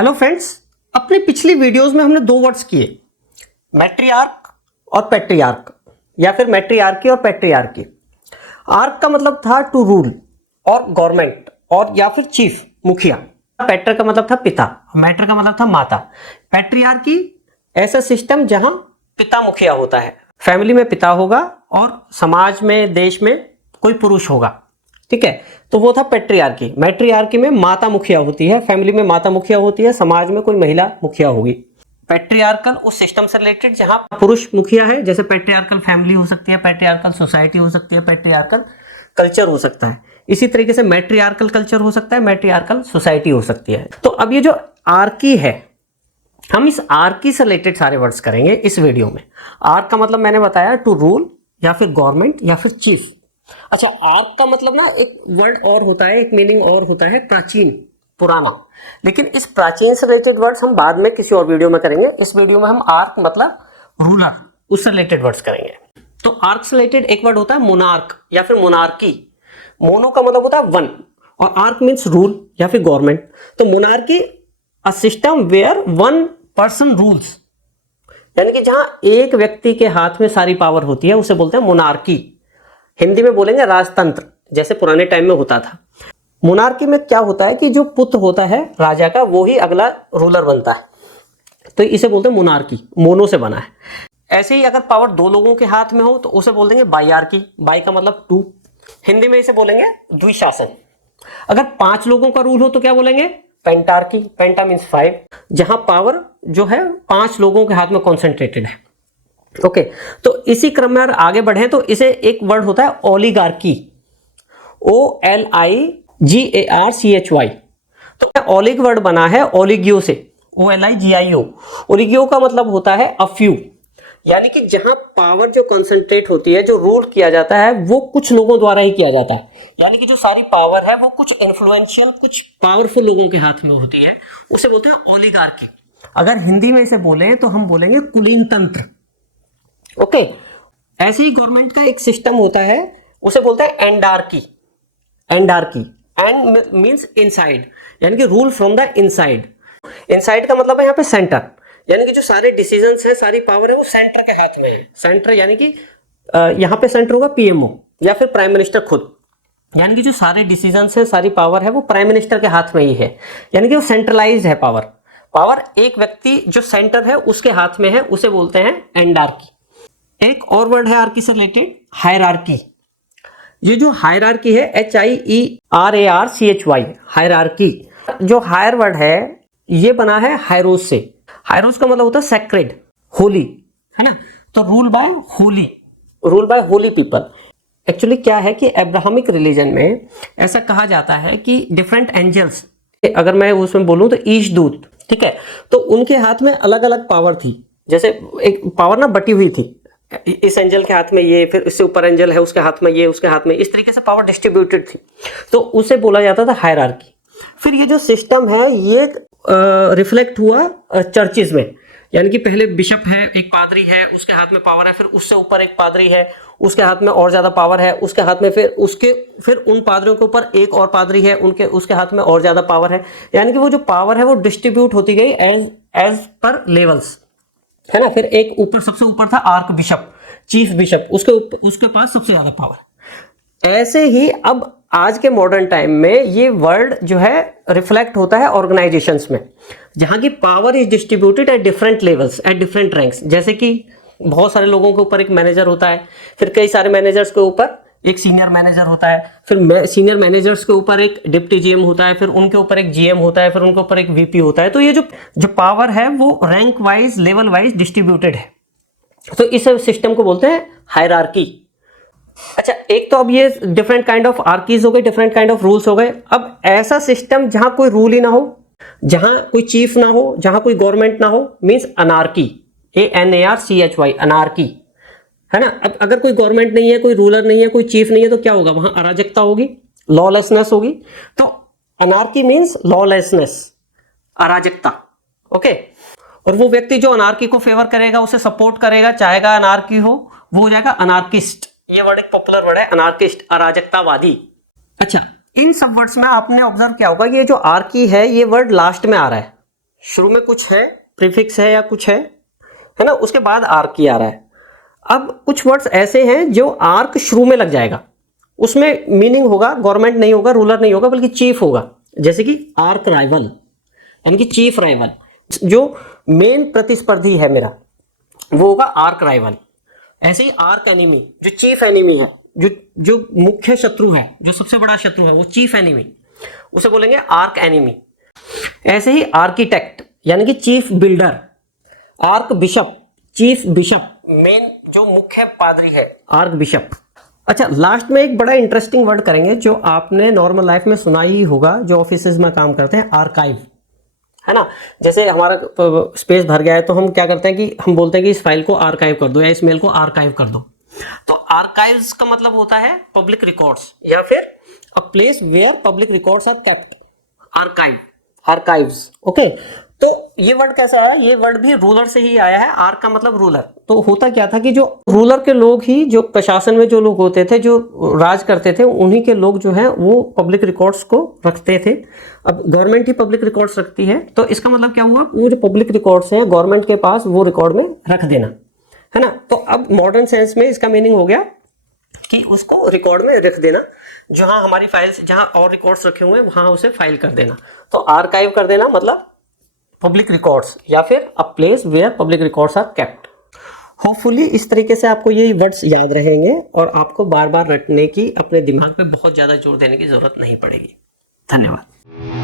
Hello friends, अपनी पिछली videos में हमने दो वर्ड्स किए, मैट्रियार्क और पैट्रियार्क, या फिर मैट्रियार्की और पैट्रियार्की। आर्क का मतलब था टू रूल और गवर्नमेंट और या फिर चीफ, मुखिया। पैट्र का मतलब था पिता, मैटर का मतलब था माता। पैट्रियार्की ऐसा सिस्टम जहां पिता मुखिया होता है, फैमिली में पिता होगा और समाज में, देश में कोई पुरुष होगा। ठीक है, तो वो था पैट्रियार्की। मैट्रियार्की में माता मुखिया होती है, फैमिली में माता मुखिया होती है, समाज में कोई महिला मुखिया होगी। पैट्रियार्कल उस सिस्टम से रिलेटेड जहां पुरुष मुखिया है, जैसे पैट्रियार्कल फैमिली हो सकती है, पैट्रियार्कल सोसाइटी हो सकती है, पैट्रियार्कल कल्चर हो सकता है। इसी तरीके से मैट्रियार्कल कल्चर हो सकता है, मैट्रियार्कल सोसाइटी हो सकती है। तो अब ये जो आर्की है, हम इस आर्की से रिलेटेड सारे वर्ड्स करेंगे इस वीडियो में। आर्क का मतलब मैंने बताया टू रूल या फिर गवर्नमेंट या फिर चीफ। अच्छा, आर्क का मतलब ना एक वर्ड और होता है, एक मीनिंग और होता है, प्राचीन, पुराना। लेकिन इस प्राचीन से रिलेटेड वर्ड्स हम बाद में किसी और वीडियो में करेंगे। इस वीडियो में हम आर्क मतलब रूलर, उससे रिलेटेड वर्ड्स करेंगे। तो आर्क से रिलेटेड एक वर्ड होता है मोनार्क या फिर मोनार्की। मोनो का मतलब होता है वन और आर्क मीन्स रूल या फिर गवर्नमेंट। तो monarchy a system where one person rules, यानी कि जहां एक व्यक्ति के हाथ में सारी पावर होती है, उसे बोलते हैं मोनार्की। हिंदी में बोलेंगे राजतंत्र, जैसे पुराने टाइम में होता था। मोनार्की में क्या होता है कि जो पुत्र होता है राजा का, वो ही अगला रूलर बनता है, तो इसे बोलते हैं मोनार्की। मोनो से बना है। ऐसे ही अगर पावर दो लोगों के हाथ में हो तो उसे बोल देंगे बाइयार्की। बाई का मतलब टू, हिंदी में इसे बोलेंगे द्विशासन। अगर 5 लोगों का रूल हो तो क्या बोलेंगे? पेंटार्की। पेंटा मीन्स 5, जहां पावर जो है 5 लोगों के हाथ में कॉन्सेंट्रेटेड है। ओके, तो इसी क्रम में अगर आगे बढ़े तो इसे एक वर्ड होता है ओलिगार्की, OLIGARCHY। तो ओलिग वर्ड बना है ओलिगियो से, OLIGIO। ओलिगियो का मतलब होता है अ फ्यू, यानी कि जहां पावर जो कंसंट्रेट होती है, जो रूल किया जाता है, वो कुछ लोगों द्वारा ही किया जाता है। यानी कि जो सारी पावर है वो कुछ इन्फ्लुएंशियल, कुछ पावरफुल लोगों के हाथ में होती है, उसे बोलते हैं ओलिगार्की। अगर हिंदी में इसे बोले तो हम बोलेंगे कुलीन तंत्र। ओके, ऐसे ही गवर्नमेंट का एक सिस्टम होता है, उसे बोलते हैं एंडार्की। एंडार्की, एंड मींस इनसाइड, यानी कि rule from the inside. Inside का मतलब है यहाँ पे सेंटर, यानी कि जो सारे डिसीजंस है, सारी पावर है, वो सेंटर के हाथ में है। सेंटर यानी कि यहाँ पे सेंटर होगा PMO या फिर प्राइम मिनिस्टर खुद, यानी कि जो सारे डिसीजंस है, सारी पावर है, वो प्राइम मिनिस्टर के हाथ में ही है, यानी कि वो सेंट्रलाइज है पावर। पावर एक व्यक्ति जो सेंटर है उसके हाथ में है, उसे बोलते हैं एंडार्की। एक और वर्ड है आर्की से रिलेटेड, हायरार्की। ये जो हायरार्की है, HIERARCHY, हायरार्की। जो हायर वर्ड है ये बना है हायरोस से। हायरोस का मतलब होता है सेक्रेड, होली, है ना। तो rule by Holi, rule by Holi people. Actually क्या है कि अब्राहमिक रिलीजन में ऐसा कहा जाता है कि डिफरेंट एंजल्स, अगर मैं उसमें बोलूं तो ईशदूत, ठीक है, तो उनके हाथ में अलग अलग पावर थी। जैसे एक पावर ना बटी हुई थी, इस एंजल के हाथ में ये, फिर इससे ऊपर एंजल है उसके हाथ में ये, उसके हाथ में, इस तरीके से पावर डिस्ट्रीब्यूटेड थी, तो उसे बोला जाता था हायरार्की। फिर ये जो सिस्टम है ये रिफ्लेक्ट हुआ चर्चेज में, यानी कि पहले बिशप है, एक पादरी है, उसके हाथ में पावर है, फिर उससे ऊपर एक पादरी है, उसके हाथ में और ज्यादा पावर है, उसके हाथ में फिर उन पादरियों के ऊपर एक और पादरी है, उसके हाथ में और ज्यादा पावर है। यानी कि वो जो पावर है वो डिस्ट्रीब्यूट होती गई एज पर लेवल्स, है ना। फिर एक ऊपर, सबसे ऊपर था आर्क बिशप, चीफ बिशप, उसके पास सबसे ज्यादा पावर। ऐसे ही अब आज के मॉडर्न टाइम में ये वर्ड जो है रिफ्लेक्ट होता है ऑर्गेनाइजेशंस में, जहां की power is distributed at different levels, at different ranks. जैसे कि बहुत सारे लोगों के ऊपर एक मैनेजर होता है, फिर कई सारे मैनेजर्स के ऊपर एक सीनियर मैनेजर होता है, फिर सीनियर मैनेजर्स के ऊपर एक डिप्टी GM होता है, फिर उनके ऊपर एक GM होता है, फिर उनके ऊपर एक VP होता है। तो ये जो पावर है वो rank wise, level wise distributed है, तो इस सिस्टम को बोलते हैं हायरार्की। अच्छा, एक तो अब ये डिफरेंट काइंड ऑफ आर्कीज हो गए, डिफरेंट काइंड ऑफ रूल्स हो गए। अब ऐसा सिस्टम जहां कोई रूल ही ना हो, जहां कोई चीफ ना हो, जहां कोई गवर्नमेंट ना हो, मींस अनार्की, ANARCHY, अनार्की, है ना। अब अगर कोई गवर्नमेंट नहीं है, कोई रूलर नहीं है, कोई चीफ नहीं है, तो क्या होगा? वहां अराजकता होगी, लॉलेसनेस होगी। तो अनार्की मींस लॉलेसनेस, अराजकता। ओके, और वो व्यक्ति जो अनार्की को फेवर करेगा, उसे सपोर्ट करेगा, चाहेगा अनार्की हो, वो हो जाएगा अनार्किस्ट। ये वर्ड एक पॉपुलर वर्ड है, अनार्किस्ट, अराजकतावादी। अच्छा, इन सब वर्ड्स में आपने ऑब्जर्व किया होगा कि ये जो आर्की है ये वर्ड लास्ट में आ रहा है, शुरू में कुछ है, प्रीफिक्स है या कुछ है ना, उसके बाद आर्क की आ रहा है। अब कुछ वर्ड्स ऐसे हैं जो आर्क शुरू में लग जाएगा, उसमें मीनिंग होगा गवर्नमेंट नहीं होगा, रूलर नहीं होगा, बल्कि चीफ होगा। जैसे कि आर्क राइवल यानी कि चीफ राइवल, जो मेन प्रतिस्पर्धी है मेरा वो होगा आर्क राइवल। ऐसे ही आर्क एनिमी, जो चीफ एनिमी है, जो मुख्य शत्रु है, जो सबसे बड़ा शत्रु है, वो चीफ एनिमी, उसे बोलेंगे आर्क एनिमी। ऐसे ही आर्किटेक्ट यानी कि chief builder, arc bishop, chief bishop, main जो मुख्य पादरी है, आर्क बिशप। अच्छा, लास्ट में एक बड़ा इंटरेस्टिंग वर्ड करेंगे जो आपने नॉर्मल लाइफ में सुना ही होगा, जो ऑफिसेज में काम करते हैं, आर्काइव, है ना। जैसे हमारा स्पेस भर गया है तो हम क्या करते हैं कि हम बोलते हैं कि इस फाइल को आर्काइव कर दो या इस मेल को आर्काइव कर दो। तो आर्काइव्स का मतलब होता है पब्लिक रिकॉर्ड्स या फिर a place where public records are kept, archive, archives. Okay, तो ये वर्ड कैसा आया? ये वर्ड भी रूलर से ही आया है। आर्क का मतलब रूलर। तो होता क्या था कि जो रूलर के लोग ही, जो प्रशासन में जो लोग होते थे, जो राज करते थे, उन्हीं के लोग जो है वो पब्लिक रिकॉर्ड्स को रखते थे। अब गवर्नमेंट ही पब्लिक रिकॉर्ड्स रखती है, तो इसका मतलब क्या हुआ, वो जो पब्लिक रिकॉर्ड्स हैं गवर्नमेंट के पास, वो रिकॉर्ड में रख देना, है ना। तो अब मॉडर्न सेंस में इसका मीनिंग हो गया कि उसको रिकॉर्ड में रख देना, जहां हमारी फाइल्स, जहां और रिकॉर्ड्स रखे हुए हैं वहां उसे फाइल कर देना। तो आर्काइव कर देना मतलब पब्लिक रिकॉर्ड्स या फिर a place where public records are kept. Hopefully इस तरीके से आपको ये वर्ड्स याद रहेंगे और आपको बार बार रटने की, अपने दिमाग पे बहुत ज़्यादा जोर देने की ज़रूरत नहीं पड़ेगी। धन्यवाद।